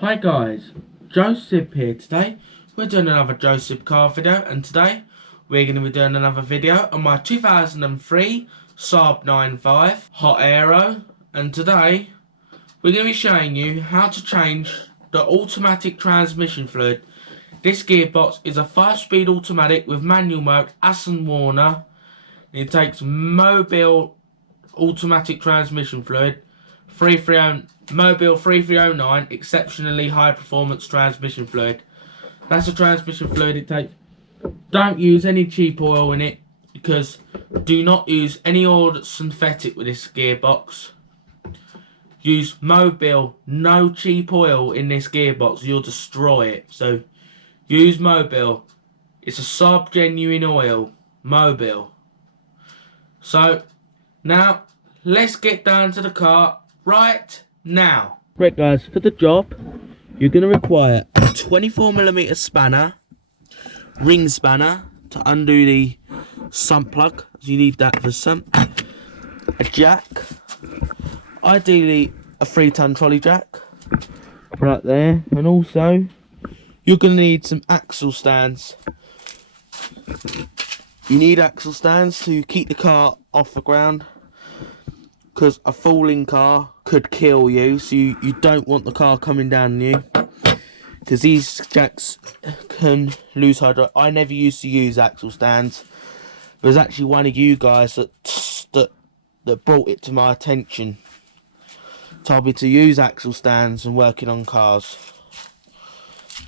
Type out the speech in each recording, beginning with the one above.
Hi guys, Joseph here. Today we're doing another Joseph car video, and today we're going to be doing another video on my 2003 Saab 95 Hot Aero, and today we're going to be showing you how to change the automatic transmission fluid. This gearbox is a 5-speed automatic with manual mode, Aston Warner. It takes Mobile automatic transmission fluid 330 Mobile 3309 exceptionally high performance transmission fluid. That's the transmission fluid it takes. Don't use any cheap oil in it, because do not use any oil that's synthetic with this gearbox. Use Mobile, no cheap oil in this gearbox, you'll destroy it. So use Mobile. It's a Saab genuine oil, Mobile. So now let's get down to the car right now. Right guys, for the job you're going to require a 24mm spanner, ring spanner to undo the sump plug, so you need that for sump, a jack, ideally a 3-ton trolley jack right there, and also you're going to need some axle stands. You need axle stands to keep the car off the ground, because a falling car could kill you, so you don't want the car coming down on you, because these jacks can lose hydraulic. I never used to use axle stands. There's actually one of you guys that brought it to my attention, told me to use axle stands when working on cars.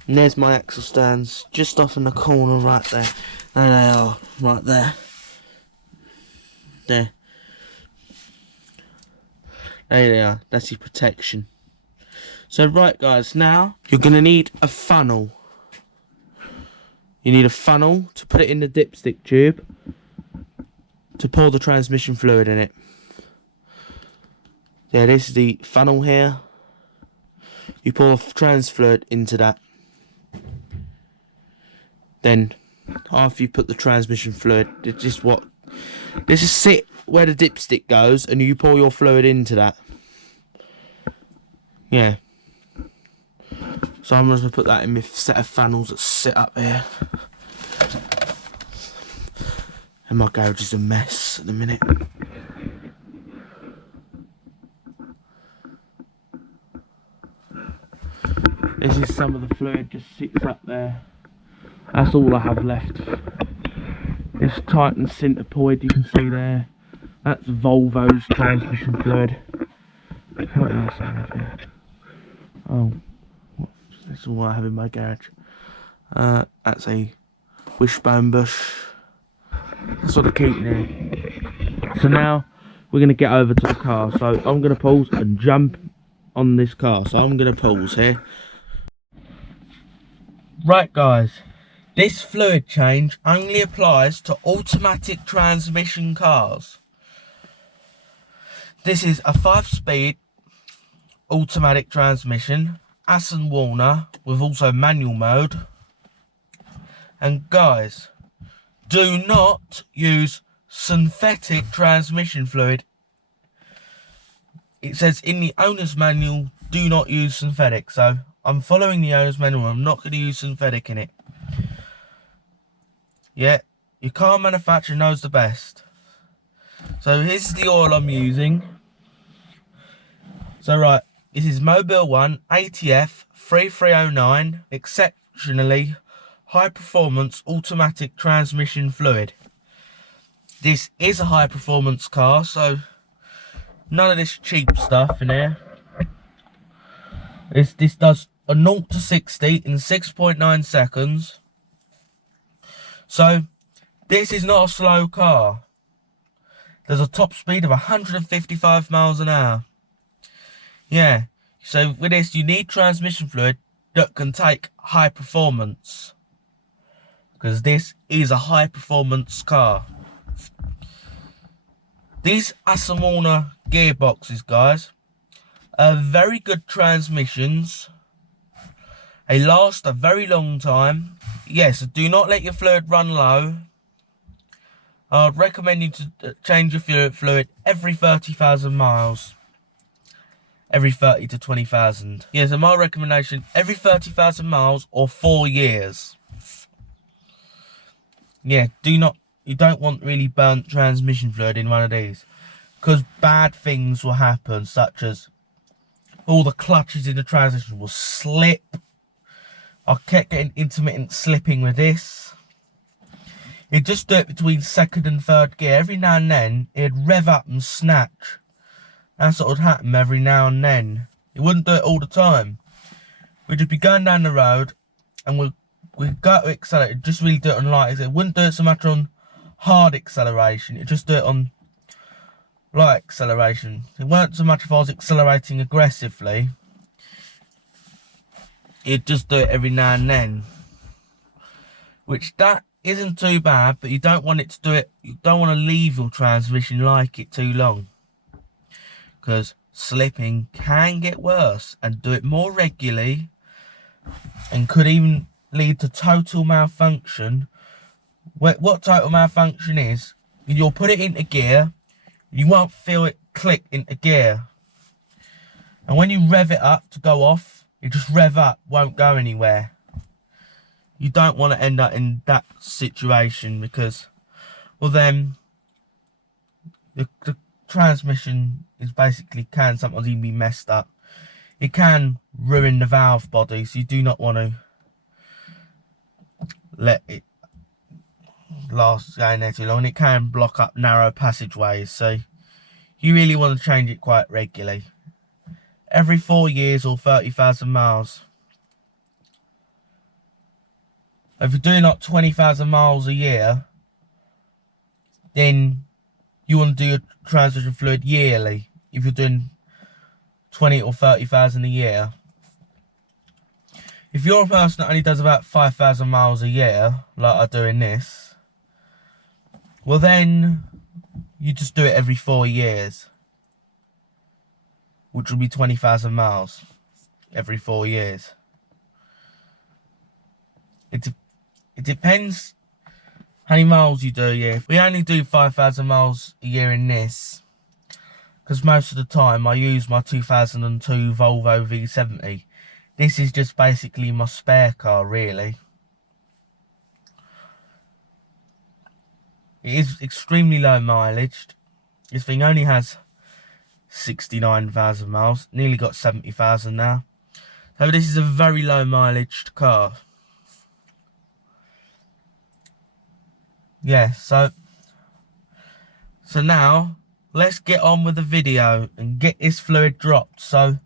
And there's my axle stands, just off in the corner right there. There they are, right there. There. There they are, that's your protection. So right guys, now you're going to need a funnel. You need a funnel to put it in the dipstick tube to pour the transmission fluid in it. Yeah, this is the funnel here. You pour the trans fluid into that. Then after you put the transmission fluid, it's just what this is sit where the dipstick goes, and you pour your fluid into that. Yeah. So I'm just going to put that in my set of funnels that sit up here. And my garage is a mess at the minute. This is some of the fluid, just sits up there. That's all I have left. This Titan Centipede you can see there. That's Volvo's transmission fluid. What else I have here? Oh, that's all I have in my garage. That's a wishbone bush. That's what I keep in here. So now we're going to get over to the car. So I'm going to pause and jump on this car. So I'm going to pause here. Right guys, this fluid change only applies to automatic transmission cars. This is a 5-speed automatic transmission, Aston Warner, with also manual mode. And guys, do not use synthetic transmission fluid. It says in the owner's manual, do not use synthetic. So I'm following the owner's manual. I'm not going to use synthetic in it. Yeah, your car manufacturer knows the best. So here's the oil I'm using. So right, this is Mobile 1 ATF 3309 exceptionally high performance automatic transmission fluid. This is a high performance car, so none of this cheap stuff in here. This does a 0 to 60 in 6.9 seconds. So this is not a slow car. There's a top speed of 155 miles an hour. Yeah, so with this you need transmission fluid that can take high performance, because this is a high performance car. These Aston Warner gearboxes, guys, are very good transmissions. They last a very long time. Yes, do not let your fluid run low. I'd recommend you to change your fluid every 30,000 miles. every 30 to 20,000. Yeah, so my recommendation, every 30,000 miles or 4 years. Yeah, you don't want really burnt transmission fluid in one of these, because bad things will happen, such as all the clutches in the transmission will slip. I kept getting intermittent slipping with this. It'd just do it between second and third gear. Every now and then, it'd rev up and snatch. That's what would happen every now and then. It wouldn't do it all the time. We'd just be going down the road, and we'd go to accelerate. It'd just really do it on light. It wouldn't do it so much on hard acceleration. It'd just do it on light acceleration. It weren't so much if I was accelerating aggressively. It'd just do it every now and then. Which that isn't too bad, but you don't want it to do it. You don't want to leave your transmission like it too long, because slipping can get worse, and do it more regularly and could even lead to total malfunction. What total malfunction is, you'll put it into gear, you won't feel it click into gear, and when you rev it up to go off, it just rev up, won't go anywhere. You don't want to end up in that situation, because, well, then the transmission is basically can sometimes even be messed up. It can ruin the valve body, so you do not want to let it last going there too long. It can block up narrow passageways, so you really want to change it quite regularly, every 4 years or 30,000 miles. If you're doing like 20,000 miles a year, then you want to do your transmission fluid yearly. If you're doing 20 or 30,000 a year. If you're a person that only does about 5,000 miles a year, like I do in this, well then you just do it every 4 years, which will be 20,000 miles every 4 years. It depends how many miles you do, yeah. If we only do 5,000 miles a year in this, because most of the time I use my 2002 Volvo V70. This is just basically my spare car, really. It is extremely low mileage. This thing only has 69,000 miles, nearly got 70,000 now. So this is a very low mileage car. Yeah, so now let's get on with the video and get this fluid dropped. So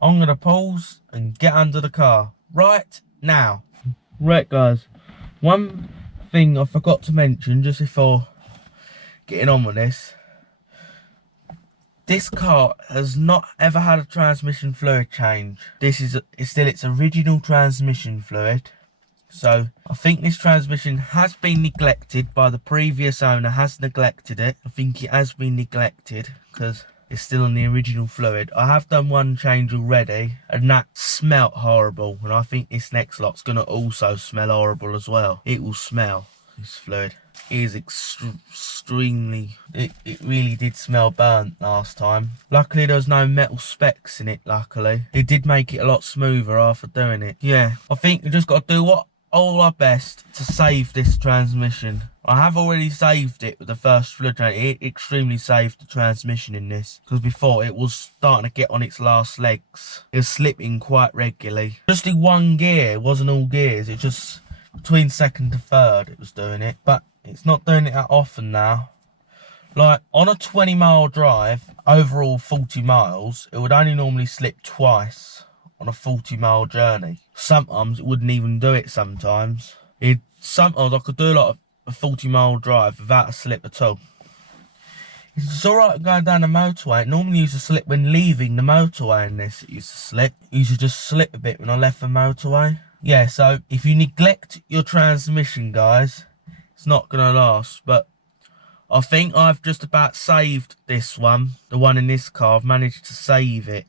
I'm going to pause and get under the car right now. Right guys, one thing I forgot to mention just before getting on with this car has not ever had a transmission fluid change. This is still its original transmission fluid. So I think this transmission has been neglected by the previous owner, has neglected it. I think it has been neglected because it's still on the original fluid. I have done one change already and that smelt horrible, and I think this next lot's going to also smell horrible as well. It will smell, this fluid. It is extremely, it really did smell burnt last time. Luckily there was no metal specks in it, luckily. It did make it a lot smoother after doing it. Yeah, I think we just got to do all our best to save this transmission. I have already saved it with the first fluid change. It extremely saved the transmission in this, because before it was starting to get on its last legs. It was slipping quite regularly. Just in one gear, it wasn't all gears. It just between second to third it was doing it, but it's not doing it that often now. Like on a 20-mile drive, overall 40 miles, it would only normally slip twice on a 40-mile journey. Sometimes it wouldn't even do it. Sometimes I could do like a 40-mile drive without a slip at all. It's alright going down the motorway. It normally used to slip when leaving the motorway, and this it used to slip. It used to just slip a bit when I left the motorway. Yeah, so if you neglect your transmission, guys, it's not gonna last. But I think I've just about saved this one, the one in this car. I've managed to save it.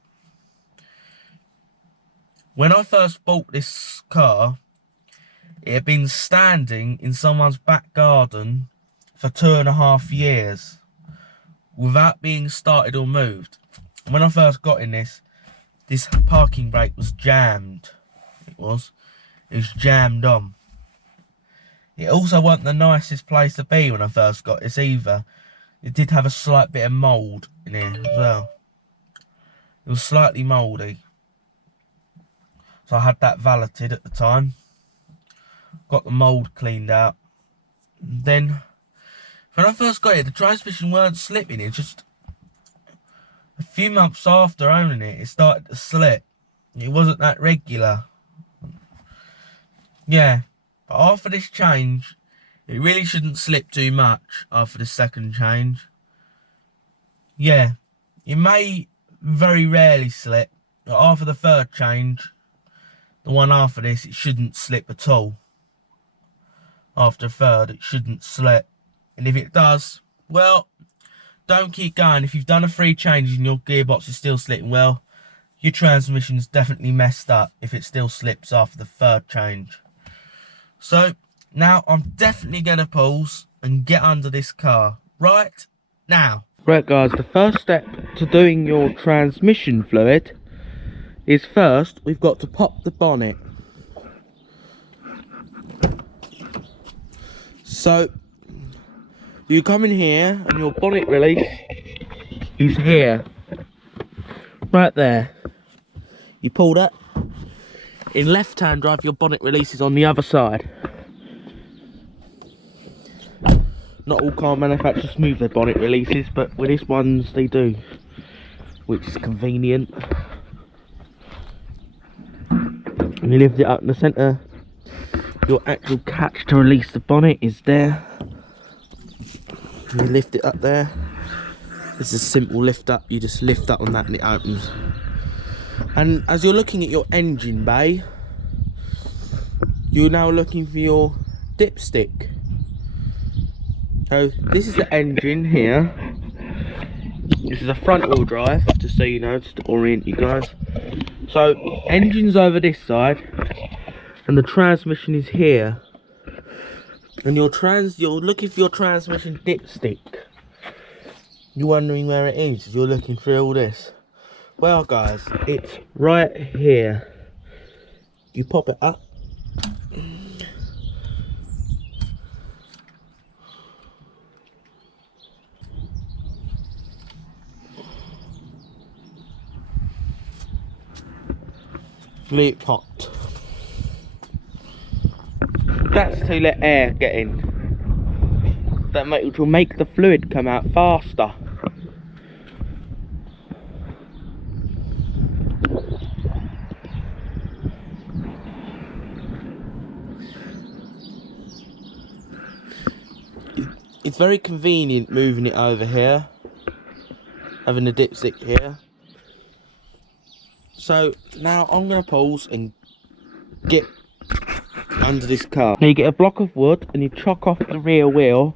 When I first bought this car, it had been standing in someone's back garden for 2.5 years without being started or moved. When I first got in this parking brake was jammed. It was jammed on. It also wasn't the nicest place to be when I first got this either. It did have a slight bit of mould in here as well. It was slightly mouldy. So I had that valeted at the time. Got the mould cleaned out. Then, when I first got it, the transmission weren't slipping. It just, a few months after owning it, it started to slip. It wasn't that regular. Yeah, but after this change, it really shouldn't slip too much after the second change. Yeah, it may very rarely slip, but after the third change, the one after this, it shouldn't slip at all. After third, it shouldn't slip. And if it does, well, don't keep going. If you've done a 3 changes and your gearbox is still slipping, well, your transmission's definitely messed up if it still slips after the 3rd change. So, now I'm definitely going to pause and get under this car. Right now. Right guys, the first step to doing your transmission fluid is first, we've got to pop the bonnet. So, you come in here and your bonnet release is here. Right there. You pull that. In left-hand drive, your bonnet release is on the other side. Not all car manufacturers move their bonnet releases, but with this ones they do, which is convenient. And you lift it up in the centre. Your actual catch to release the bonnet is there. And you lift it up there. This is a simple lift up. You just lift up on that and it opens. And as you're looking at your engine bay, you're now looking for your dipstick. So this is the engine here. This is a front wheel drive, just so you know, just to orient you guys. So engine's over this side and the transmission is here. And you're looking for your transmission dipstick. You're wondering where it is, you're looking through all this. Well guys, it's right here. You pop it up. It popped. That's to let air get in. Which will make the fluid come out faster. It's very convenient moving it over here, having the dipstick here. So now I'm going to pause and get under this car. Now you get a block of wood and you chock off the rear wheel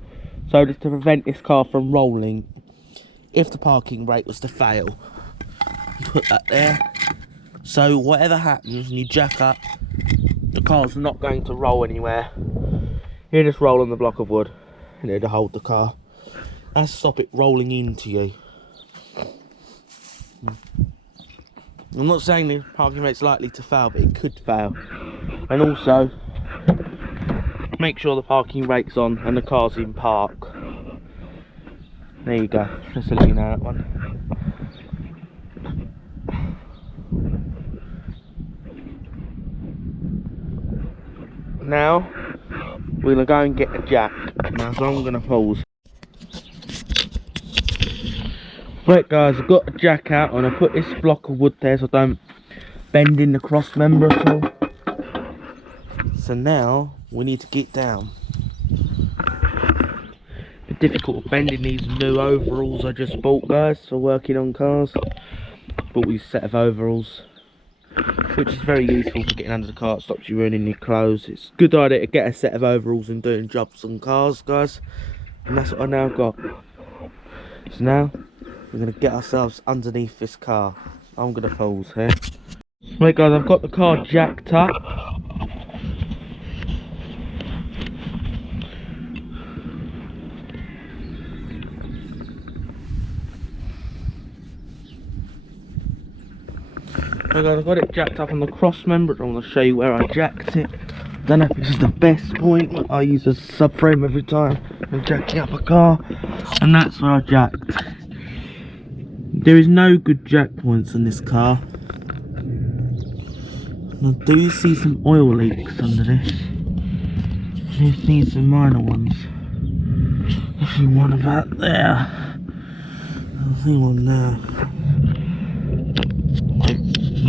so as to prevent this car from rolling if the parking brake was to fail. You put that there, so whatever happens and you jack up, the car's not going to roll anywhere. You just roll on the block of wood and it'll hold the car and stop it rolling into you. I'm not saying the parking brake's likely to fail, but it could fail. And also, make sure the parking brake's on and the car's in park. There you go, just to let you know that one. Now, we're going to go and get a jack. Now, so I'm going to pause. Right guys, I've got a jack out and I put this block of wood there so I don't bend in the cross member at all. So now we need to get down. It's difficult bending these new overalls I just bought guys for working on cars. Bought these set of overalls, which is very useful for getting under the car. It stops you ruining your clothes. It's a good idea to get a set of overalls and doing jobs on cars guys. And that's what I now got. So now we're going to get ourselves underneath this car. I'm going to pause here. Right guys, I've got the car jacked up. So guys, I've got it jacked up on the cross member. I want to show you where I jacked it. Don't know if this is the best point. I use a subframe every time I'm jacking up a car, and that's where I jacked. There is no good jack points on this car. And I do see some oil leaks under this. I see some minor ones. I see one about there. I see one there.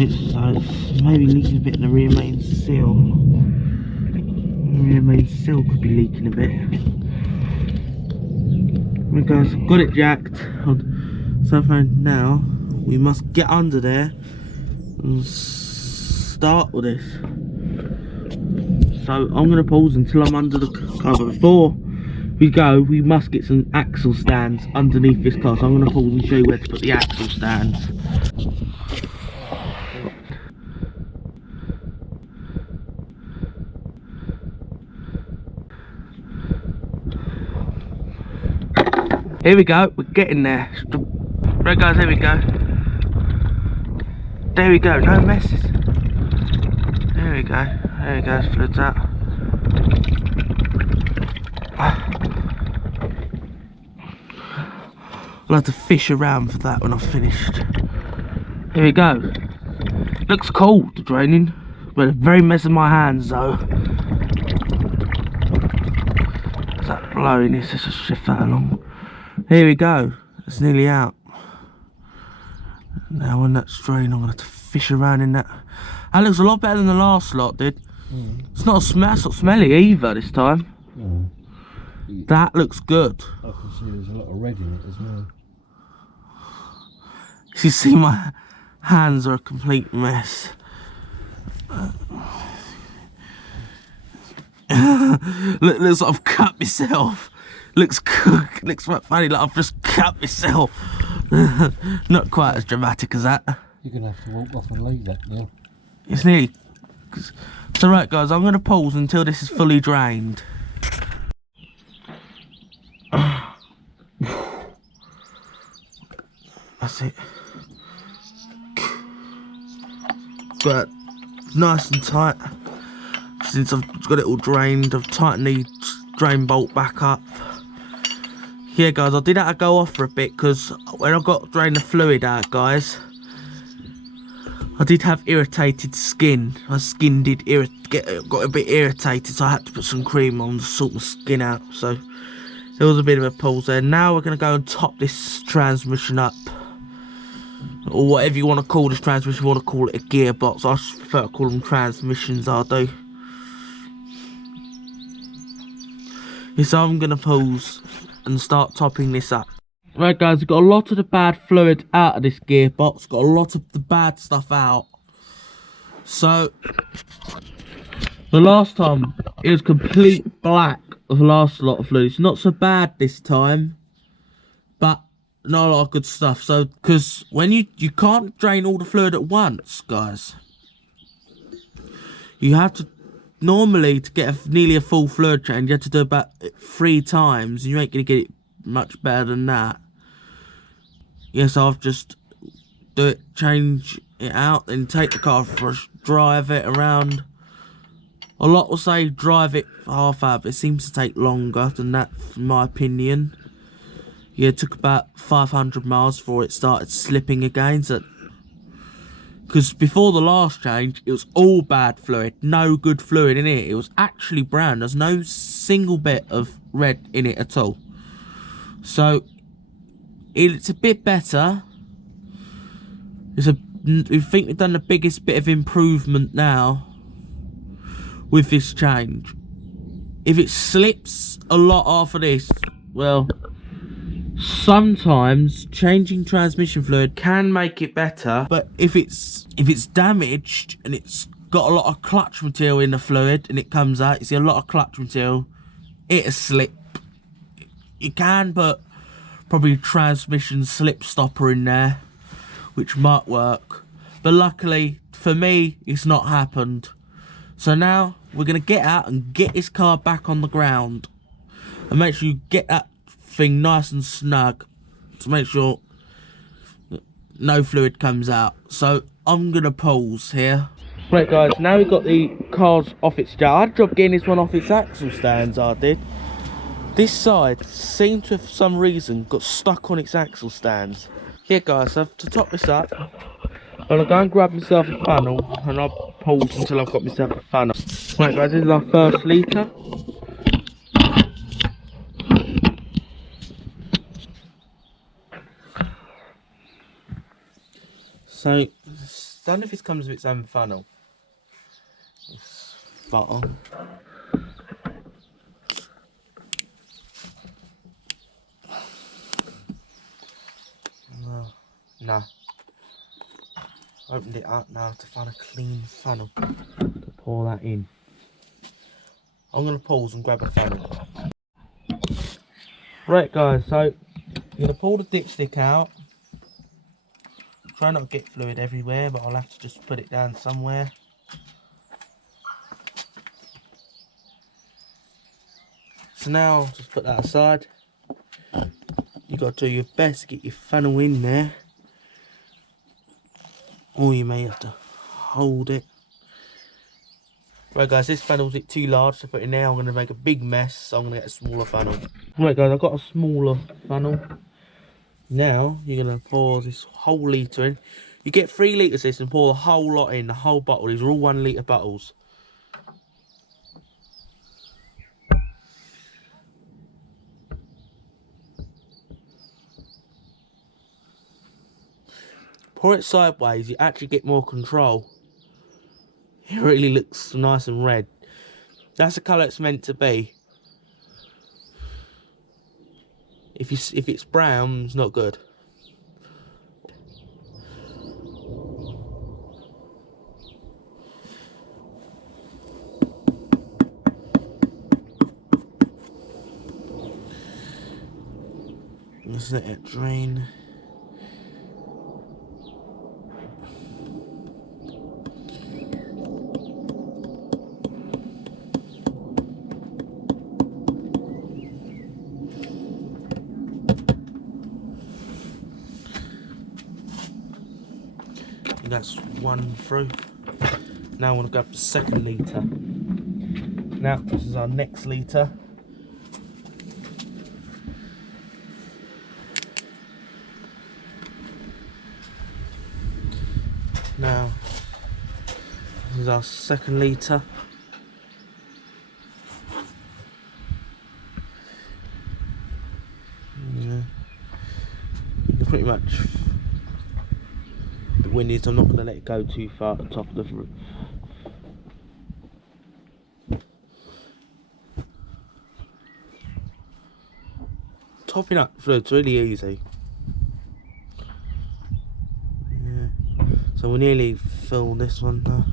It's maybe leaking a bit in the rear main seal. The rear main seal could be leaking a bit. Right guys, I've got it jacked. So for now, we must get under there and start with this. So I'm going to pause until I'm under the car, but before we go, we must get some axle stands underneath this car. So I'm going to pause and show you where to put the axle stands. Here we go, we're getting there. Right guys, here we go. There we go, no messes. There we go, fluids out. I'll have to fish around for that when I've finished. Here we go. Looks cool, the draining, but it's very messing my hands though. Is that blowing? Let's just shift that along. Here we go, it's nearly out. Now when that's drained, I'm gonna have to fish around in that. That looks a lot better than the last lot did. It's not it's not smelly either this time. That looks good. I can see there's a lot of red in it as well. You see my hands are a complete mess. Looks like I've cut myself. Looks quite funny, like I've just cut myself. Not quite as dramatic as that. You're gonna have to walk off and leave that now. It's nearly. So right guys, I'm gonna pause until this is fully drained. That's it. Got it nice and tight. Since I've got it all drained, I've tightened the drain bolt back up. Yeah guys, I did have to go off for a bit because when I got drain the fluid out guys, I did have irritated skin. My skin did got a bit irritated, so I had to put some cream on to sort my skin out. So there was a bit of a pause there. Now we're going to go and top this transmission up, or whatever you want to call this transmission. You want to call it a gearbox. I just prefer to call them transmissions, I do. Yeah, so I'm going to pause and start topping this up. Right guys, we've got a lot of the bad fluid out of this gearbox, got a lot of the bad stuff out. So the last time it was complete black of the last lot of fluid. It's not so bad this time, but not a lot of good stuff. So because when you can't drain all the fluid at once guys, you have to normally, to get nearly a full fluid change, you have to do about 3 times, and you ain't going to get it much better than that. Yes, I've just change it out, then take the car for a drive it around. A lot will say drive it for half hour, but it seems to take longer than that, in my opinion. Yeah, it took about 500 miles before it started slipping again. So, because before the last change, it was all bad fluid, no good fluid in it. It was actually brown. There's no single bit of red in it at all. So it's a bit better. We think we've done the biggest bit of improvement now with this change. If it slips a lot after this, well, sometimes changing transmission fluid can make it better, but if it's damaged and it's got a lot of clutch material in the fluid and it comes out, you see a lot of clutch material, it'll slip. You can put probably transmission slip stopper in there, which might work, but luckily for me it's not happened. So now we're gonna get out and get this car back on the ground and make sure you get that thing nice and snug to make sure no fluid comes out. So I'm gonna pause here. Right guys, now we've got the cars off its jar. I had a job getting this one off its axle stands, I did. This side seemed to have, for some reason, got stuck on its axle stands. Here guys, so to top this up, I'm gonna go and grab myself a funnel and I'll pause until I've got myself a funnel. Right guys, this is our first litre. So, I don't know if this comes with its own funnel. This bottle. No. Opened it up now to find a clean funnel to pour that in. I'm going to pause and grab a funnel. Right guys, so I'm going to pull the dipstick out. Try not to get fluid everywhere, but I'll have to just put it down somewhere. So now, just put that aside. You've got to do your best to get your funnel in there. Or you may have to hold it. Right guys, this funnel's too large to put in there. I'm going to make a big mess, so I'm going to get a smaller funnel. Right guys, I've got a smaller funnel. Now, you're going to pour this whole litre in. You get 3 litres of this and pour the whole lot in, the whole bottle. These are all 1 litre bottles. Pour it sideways, you actually get more control. It really looks nice and red. That's the colour it's meant to be. If it's brown, it's not good. Just let it drain. That's 1 through. Now I want to grab the 2nd litre. Now this is our next litre. Now this is our 2nd litre. Yeah. You're pretty much a bit windy, so I'm not going to let it go too far at the top of the roof. Topping up fluid's really easy. Yeah. So we'll nearly fill this one now.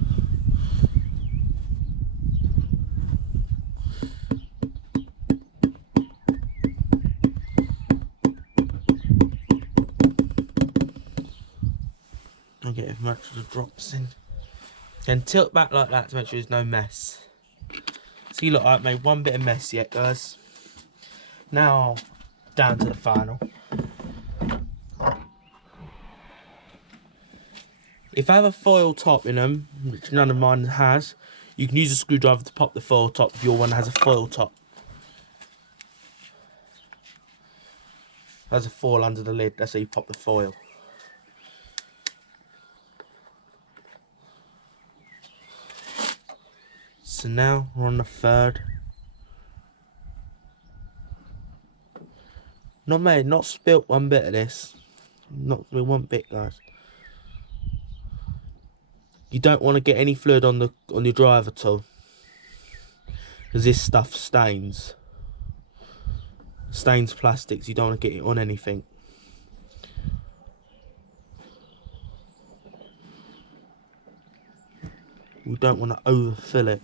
I'll get as much of the drops in. Then tilt back like that to make sure there's no mess. See, look, I've made 1 bit of mess yet, guys. Now, down to the final. If I have a foil top in them, which none of mine has, you can use a screwdriver to pop the foil top if your one has a foil top. There's a foil under the lid, that's how you pop the foil. So now we're on the 3rd. Not spilt 1 bit of this. Not 1 bit, guys. You don't want to get any fluid on your driver tool, because this stuff stains. Stains plastics. You don't want to get it on anything. We don't want to overfill it.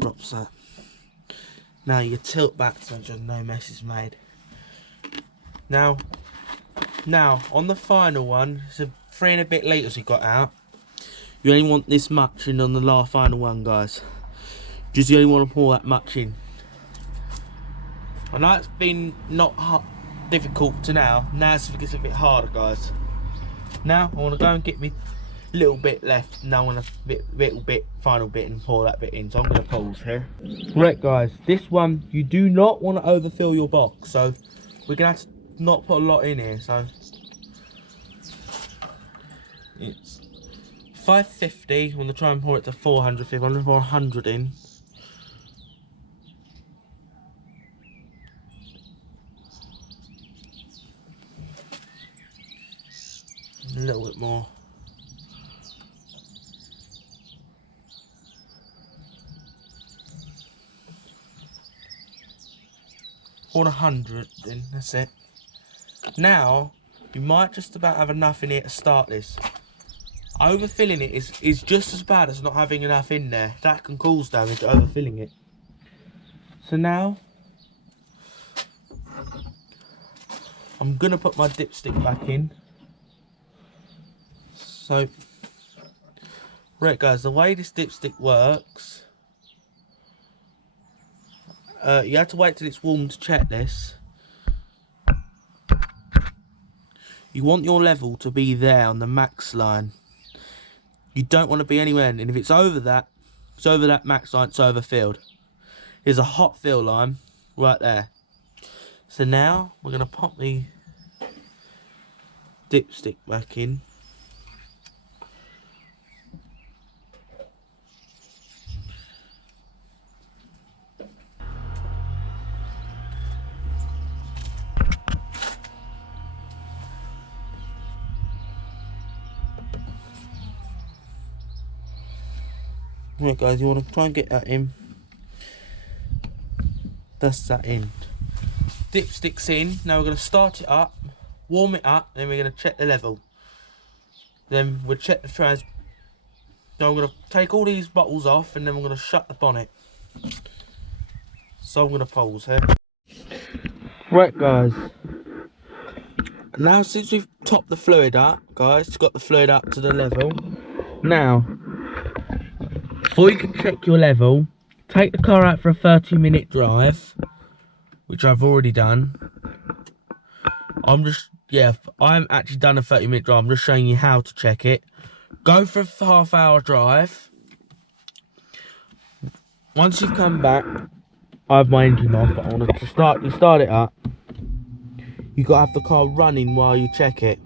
Drops that. Now you tilt back to make sure no mess is made. Now on the final one, it's a 3 and a bit litres we got out. You only want this much in on the last final one, guys. Just you only want to pour that much in. I know it's been not difficult to now. Now it gets a bit harder, guys. Now I want to go and get me little bit left. Now I want a little bit, final bit, and pour that bit in. So I'm going to pause here. Right, guys. This one you do not want to overfill your box. So we're going to have to not put a lot in here. So it's 550. I'm going to try and pour it to 450. I'm going to pour 100 in. A little bit more. Pour 100 in, that's it. Now, you might just about have enough in here to start this. Overfilling it is just as bad as not having enough in there. That can cause damage, overfilling it. So now, I'm going to put my dipstick back in. So, right guys, the way this dipstick works, you have to wait till it's warm to check this. You want your level to be there on the max line. You don't want to be anywhere, and if it's over that max line, it's overfilled. Here's a hot fill line right there. So now we're going to pop the dipstick back in. Right guys, you want to try and get that in. That's that in. Dipstick's in. Now we're going to start it up, warm it up, then we're going to check the level. Then we'll check the trans. Now I'm going to take all these bottles off, and then we're going to shut the bonnet. So I'm going to pause here. Right guys. Now since we've topped the fluid up, guys, it's got the fluid up to the level. Now, before you can check your level, take the car out for a 30-minute drive, which I've already done. I haven't actually done a 30-minute drive, I'm just showing you how to check it. Go for a half-hour drive. Once you've come back, I have my engine off, but I want to start it up. You've got to have the car running while you check it.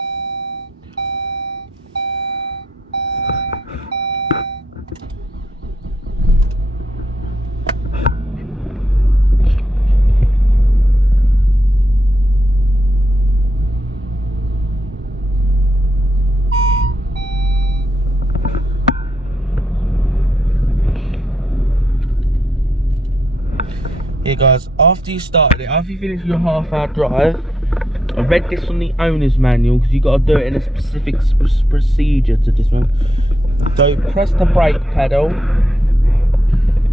Here guys, after you started it, after you finish your half-hour drive, I read this on the owner's manual because you got to do it in a specific procedure to this one. So press the brake pedal.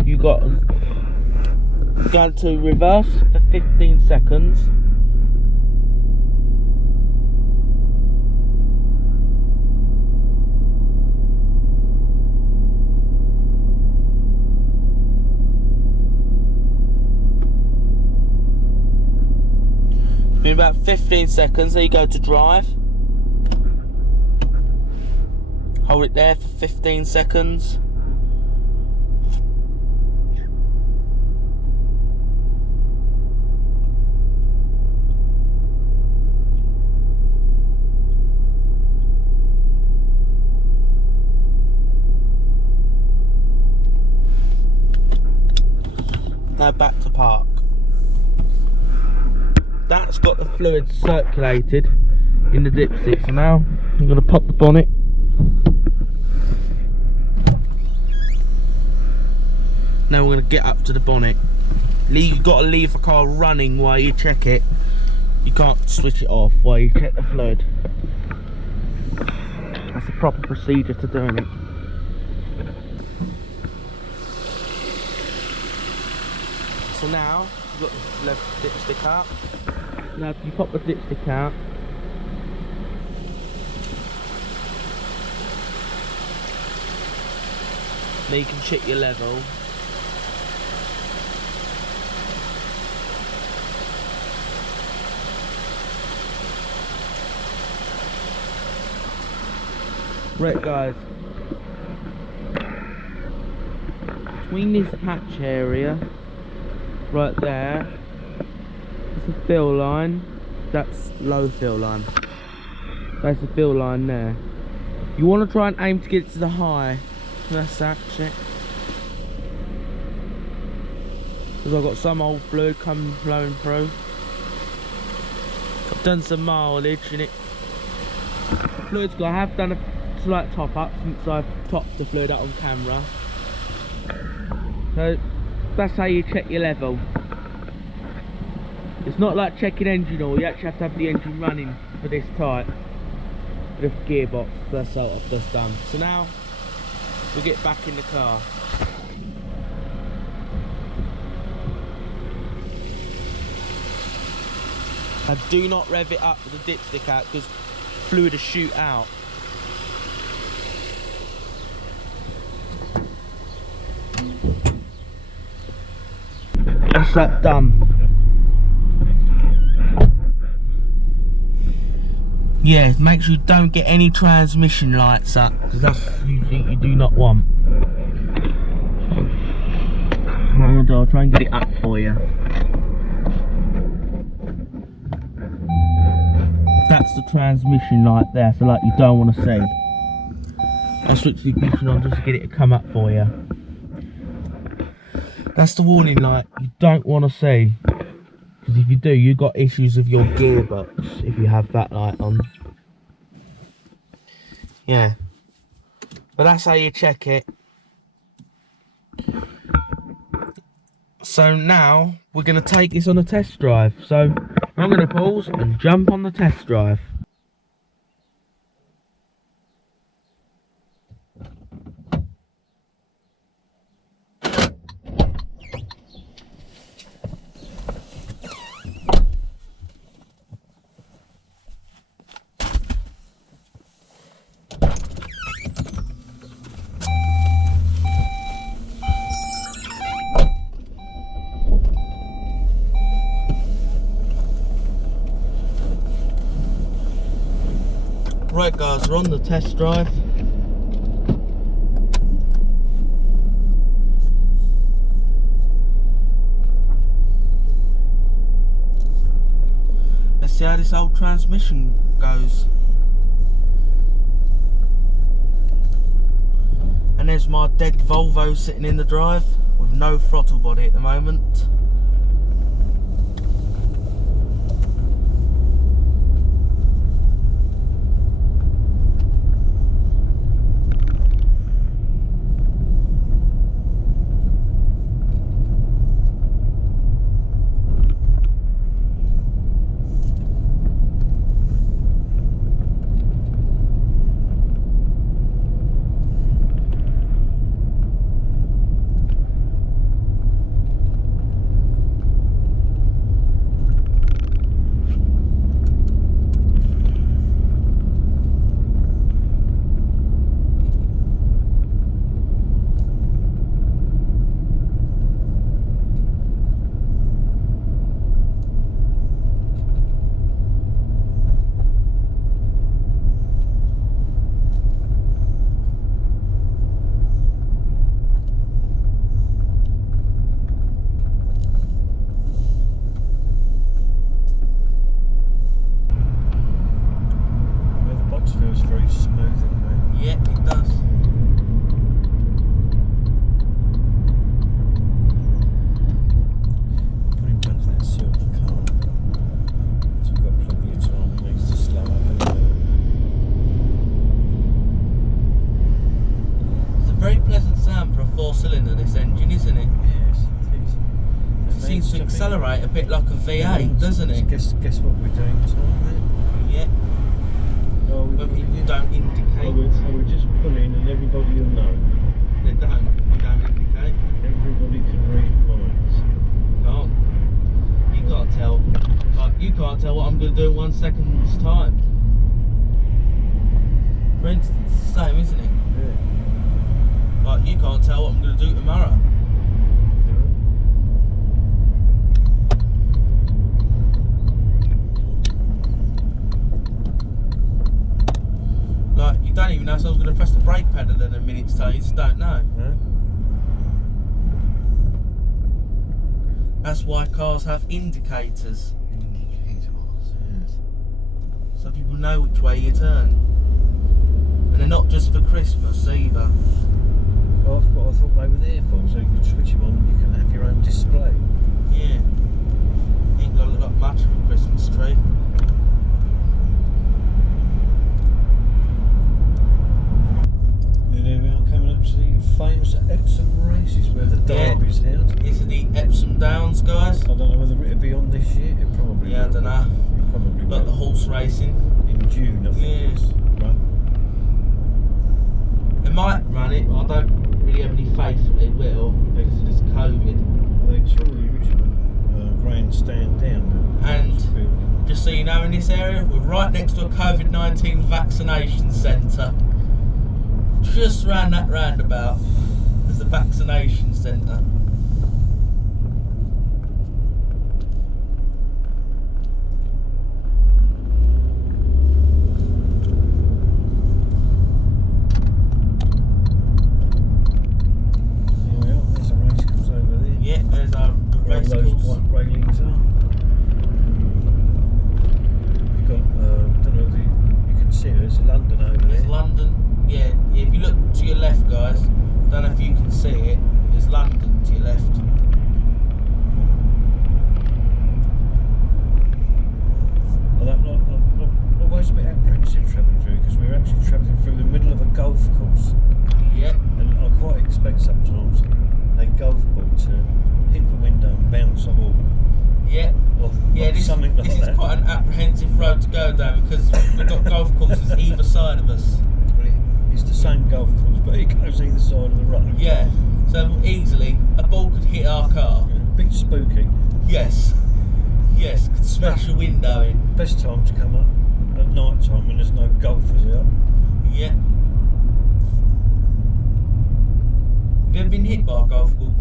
You got to go to reverse for 15 seconds. In about 15 seconds, there you go to drive. Hold it there for 15 seconds. Now back to park. That's got the fluid circulated in the dipstick. So now I'm going to pop the bonnet. Now we're going to get up to the bonnet. You've got to leave the car running while you check it. You can't switch it off while you check the fluid. That's the proper procedure to doing it. So now you've got the left dipstick out. Now you pop the dipstick out. Now you can check your level. Right guys, between this hatch area right there, it's a fill line. That's low fill line. That's the fill line there. You want to try and aim to get it to the high. That's that, check. Because I've got some old fluid coming flowing through. I've done some mileage in it. Fluid's good. I have done a slight top up since I've topped the fluid up on camera. So that's how you check your level. It's not like checking engine oil, you actually have to have the engine running for this type. The gearbox, that's all that's done. So now we'll get back in the car. And do not rev it up with the dipstick out because fluid will shoot out. That's that done. Yeah, make sure you don't get any transmission lights up because that's something you do not want. I'll try and get it up for you. That's the transmission light there, so like you don't want to see. I'll switch the ignition on just to get it to come up for you. That's the warning light you don't want to see. Because if you do, you've got issues with your gearbox if you have that light on. Yeah. But that's how you check it. So now, we're going to take this on a test drive. So, I'm going to pause and jump on the test drive. Right guys, we're on the test drive. Let's see how this old transmission goes. And there's my dead Volvo sitting in the drive with no throttle body at the moment. Cylinder, this engine, isn't it? Yes, it is. It seems to accelerate a bit like a V8, doesn't it? Guess what we're doing tonight? Yeah. Oh, but people don't indicate. We're just pulling and everybody will know. They don't indicate. Everybody can read minds. Can't. You can't tell. Like, you can't tell what I'm going to do in 1 second's time. For instance, it's the same, isn't it? Yeah. Like, you can't tell what I'm going to do tomorrow. Like, you don't even know if I was going to press the brake pedal in a minute's time, you just don't know. No? That's why cars have indicators. Indicators, yes. So people know which way you turn. And they're not just for Christmas either. Well, that's what I thought they were there for, so you can switch them on and you can have your own display. Yeah. Ain't got to look like much of a Christmas tree. And here we are coming up to the famous Epsom races where the derby's held. These are the Epsom Downs, guys. I don't know whether it'll be on this year. It probably Yeah, I will. don't know. It probably Like will. the horse racing. In June, I think Yeah. it is. Right. They might run it, but I don't really have any faith that they will because of this COVID. They tore the original grandstand down. And building. just so you know, in this area, we're right next to a COVID-19 vaccination centre. Just round that roundabout is the vaccination centre. Here we are, there's a race course over there. Yeah, there's our Where all race those course. white railings are. You've got, I don't know if you can see it, there's London over there. It's London. Yeah, if you look to your left, guys, don't know if you can see it, it's London to your left. I'm always a bit apprehensive travelling through because we're actually travelling through the middle of a golf course. Yeah, And I quite expect sometimes a golf ball to hit the window and bounce off or yeah. Yeah, this something like is that. quite an apprehensive road to go down because we've got golf courses either side of us. But it's the same golf course, but it goes either side of the road. Yeah, so easily a ball could hit our car. A bit spooky. Yes, yes, could smash a window in. Best time to come up at night time when there's no golfers out. Yeah. Have you ever been hit by a golf ball?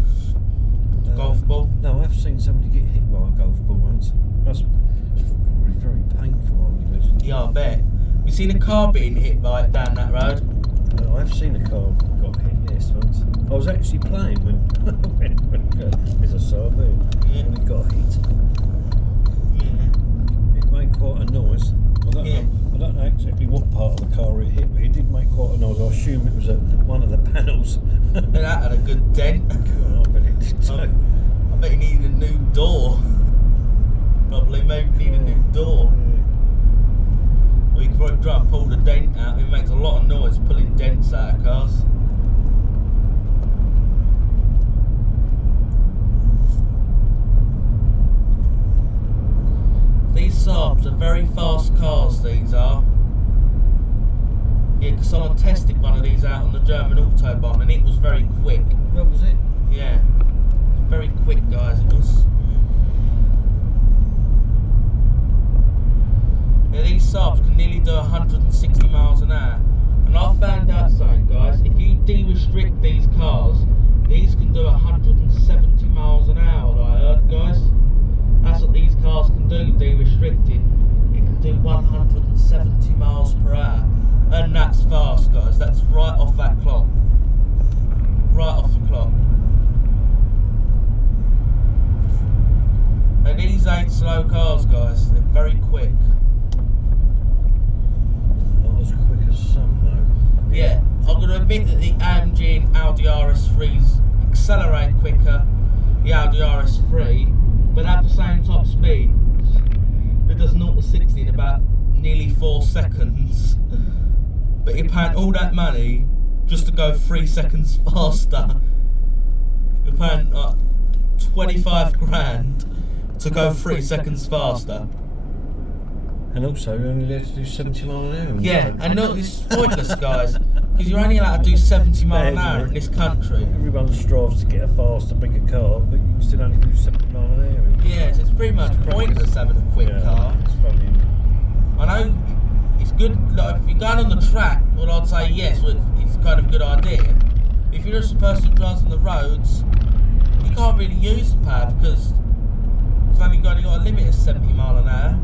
Golf ball? No, I've seen somebody get hit by a golf ball once. It's probably very painful, I would imagine. Yeah, I bet. You seen a car being hit by it down that road? No, I've seen a car got hit, yes, once. I was actually playing when there's a Saab Yeah. when it got hit. Yeah. It made quite a noise. Yeah. I don't know exactly what part of the car it hit, but it did make quite a noise. I assume it was one of the panels. And that had a good dent. God, I bet it did too. I bet you needed a new door. Probably, maybe need a new door. Or you could probably try and pull the dent out. It makes a lot of noise pulling dents out of cars. These Saabs are very fast cars, these are. Yeah, because someone tested one of these out on the German Autobahn and it was very quick. What was it? Yeah, very quick, guys, it was. Yeah, these Saabs can nearly do 160 miles an hour. And I found out something, guys, if you de-restrict these cars, these can do 170 miles an hour, I heard, guys. That's what these cars can do, de-restricted. It can do 170 miles per hour. And that's fast, guys, that's right off that clock. Right off the clock. And these ain't slow cars, guys, they're very quick. Not as quick as some, though. Yeah, I'm going to admit that the AMG and Audi RS3s accelerate quicker, the Audi RS3, but at the same top speed. It does 0 to 60 in about nearly 4 seconds. But you're paying all that money just to go 3 seconds faster. You're paying like 25 grand to go 3 seconds faster. And also, you're only allowed to do 70 miles an hour. Yeah, and no, this is pointless, guys, because you're only allowed to do 70 miles an hour in this country. Everyone strives to get a faster, bigger car, but you can still only do 70 miles an hour. Yeah, so it's pretty much pointless having a quick car. It's funny. I know it's good, like, if you're going on the track, well, I'd say yes, well, it's kind of a good idea. If you're just a person who drives on the roads, you can't really use the pad because it's only got a limit of 70 mile an hour.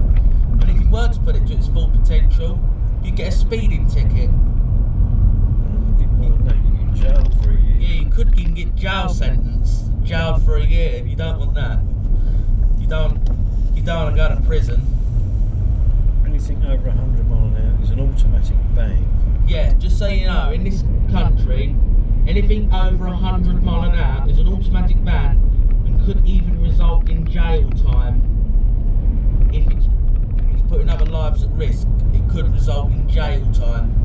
And if you were to put it to its full potential, you'd get a speeding ticket. You get jailed for a year. Yeah, you could even get jail sentence, jailed for a year. You don't want that. You don't want to go to prison. Anything over 100 mile an hour is an automatic bang. Yeah, just so you know, in this country, anything over 100 mile an hour is an automatic ban and could even result in jail time. If it's putting other lives at risk, it could result in jail time.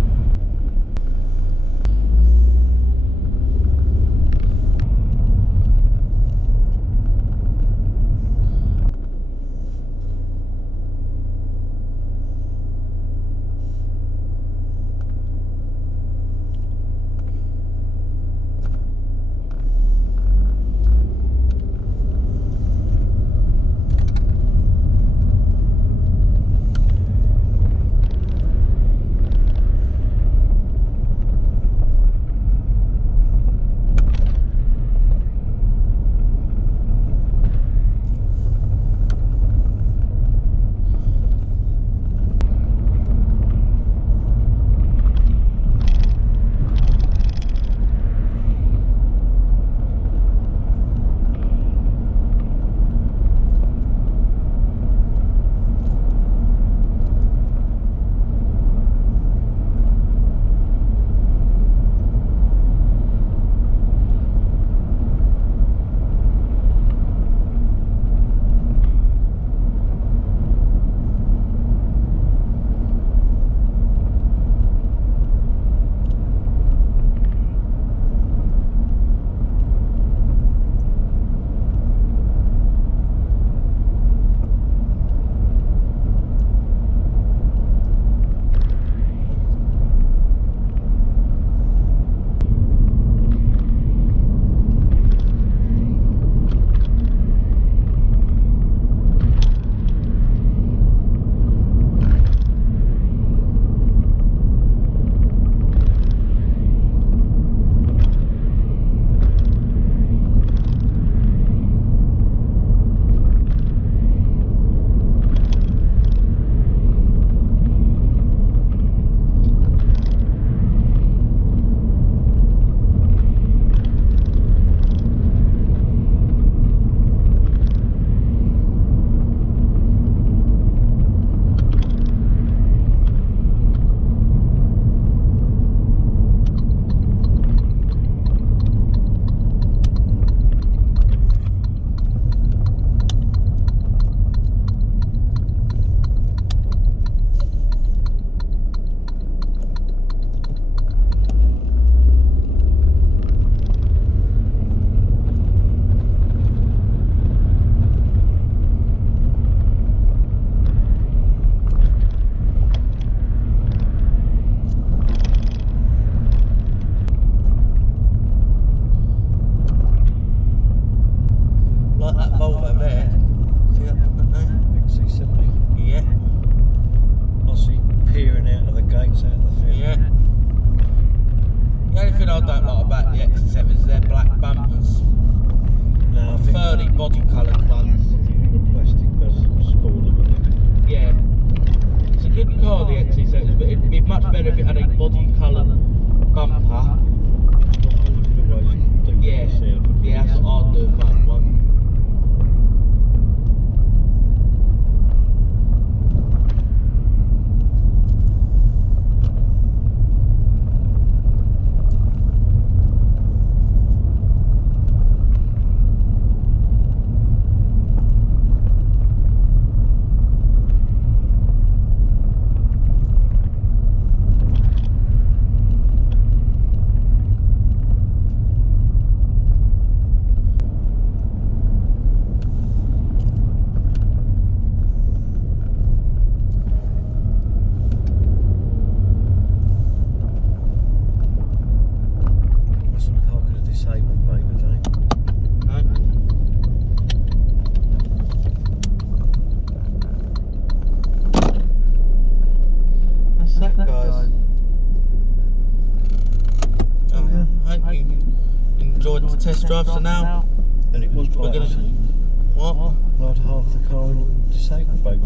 test drive, so now And it was we're by gonna. accident. What? I had half the car in disabled brake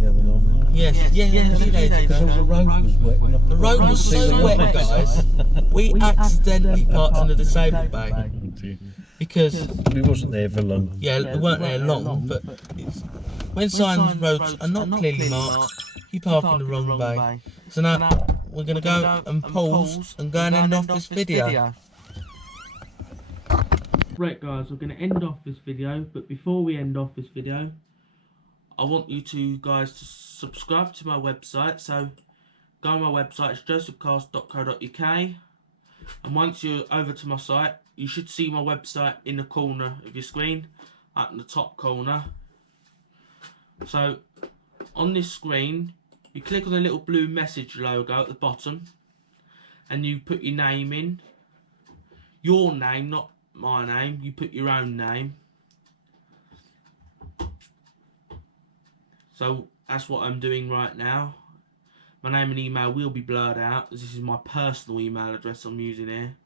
the other night. Yes, a few days Because ago. the road was wet. And I The road was so wet, guys. We accidentally parked in the disabled bay because We wasn't there for long. we weren't there long. But it's, when signs roads are not clearly marked, you park in the wrong bay. So now we're gonna go and pause and go and end off this video. Right guys, we're going to end off this video, but before we end off this video, I want you guys to subscribe to my website. So go on my website, it's josephcars.co.uk, and once you're over to my site, you should see my website in the corner of your screen, up in the top corner. So on this screen, you click on the little blue message logo at the bottom, and you put your name in, your name, not my name, you put your own name. So that's what I'm doing right now. My name and email will be blurred out, as this is my personal email address I'm using here.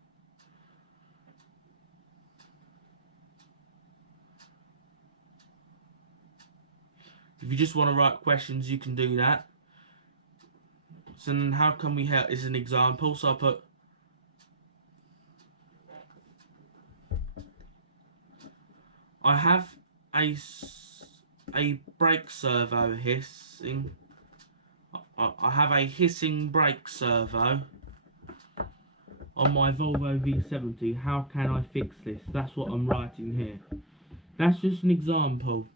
If you just want to write questions, you can do that. So then how can we help is an example. So I put I have a brake servo hissing. I have a hissing brake servo on my Volvo V70. How can I fix this? That's what I'm writing here. That's just an example.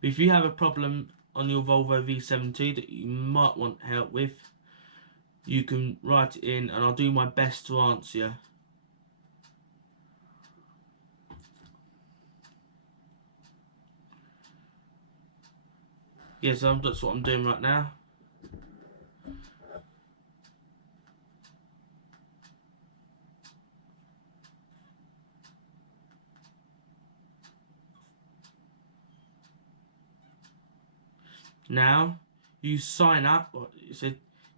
If you have a problem on your Volvo V70 that you might want help with, you can write it in and I'll do my best to answer you. Yes, that's what I'm doing right now. Now, you sign up,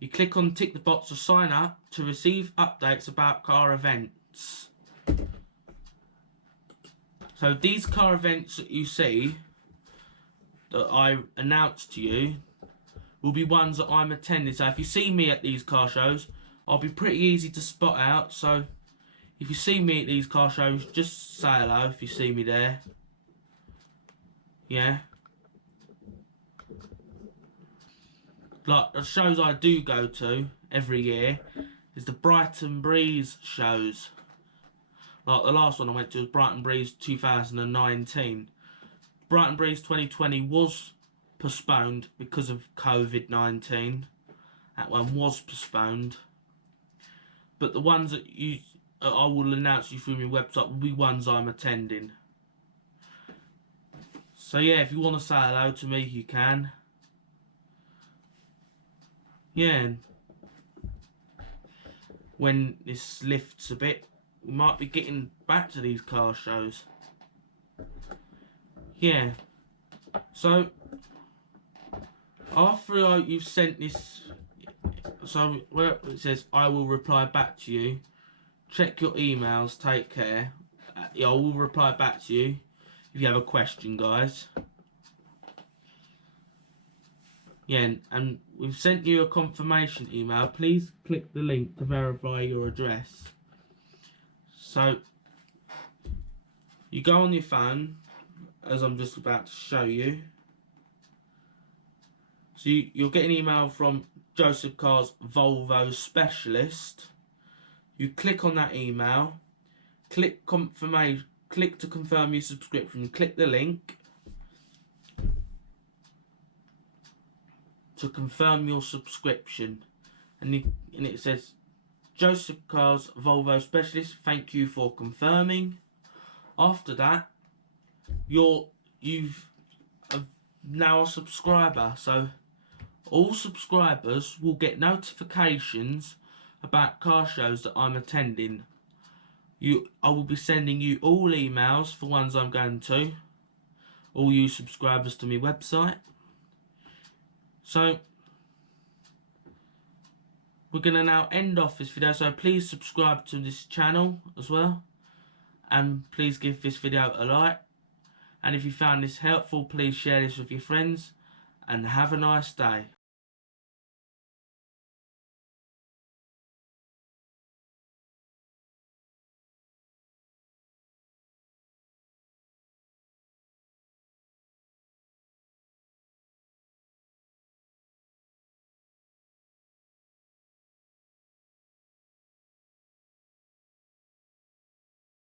you click on tick the box to sign up to receive updates about car events. So these car events that you see, that I announced to you, will be ones that I'm attending. So if you see me at these car shows, I'll be pretty easy to spot out. So if you see me at these car shows, just say hello if you see me there. Yeah. Like the shows I do go to every year is the Brighton Breeze shows. Like the last one I went to was Brighton Breeze 2019. Brighton Breeze 2020 was postponed because of COVID-19. That one was postponed. But the ones that I will announce you through my website will be ones I'm attending. So yeah, if you want to say hello to me, you can. Yeah, when this lifts a bit, we might be getting back to these car shows. Yeah, so after you've sent this, so where it says I will reply back to you, check your emails, take care. I will reply back to you if you have a question, guys. Yeah, and we've sent you a confirmation email. Please click the link to verify your address. So, you go on your phone, as I'm just about to show you. So you'll get an email from Joseph Carr's Volvo Specialist. You click on that email, click confirmation, click to confirm your subscription, click the link to confirm your subscription, and it says Joseph Carr's Volvo Specialist, thank you for confirming. After that, you've now a subscriber, so all subscribers will get notifications about car shows that I'm attending. I will be sending you all emails for ones I'm going to, all you subscribers to my website. So we're going to now end off this video, so please subscribe to this channel as well, and please give this video a like. And if you found this helpful, please share this with your friends, and have a nice day.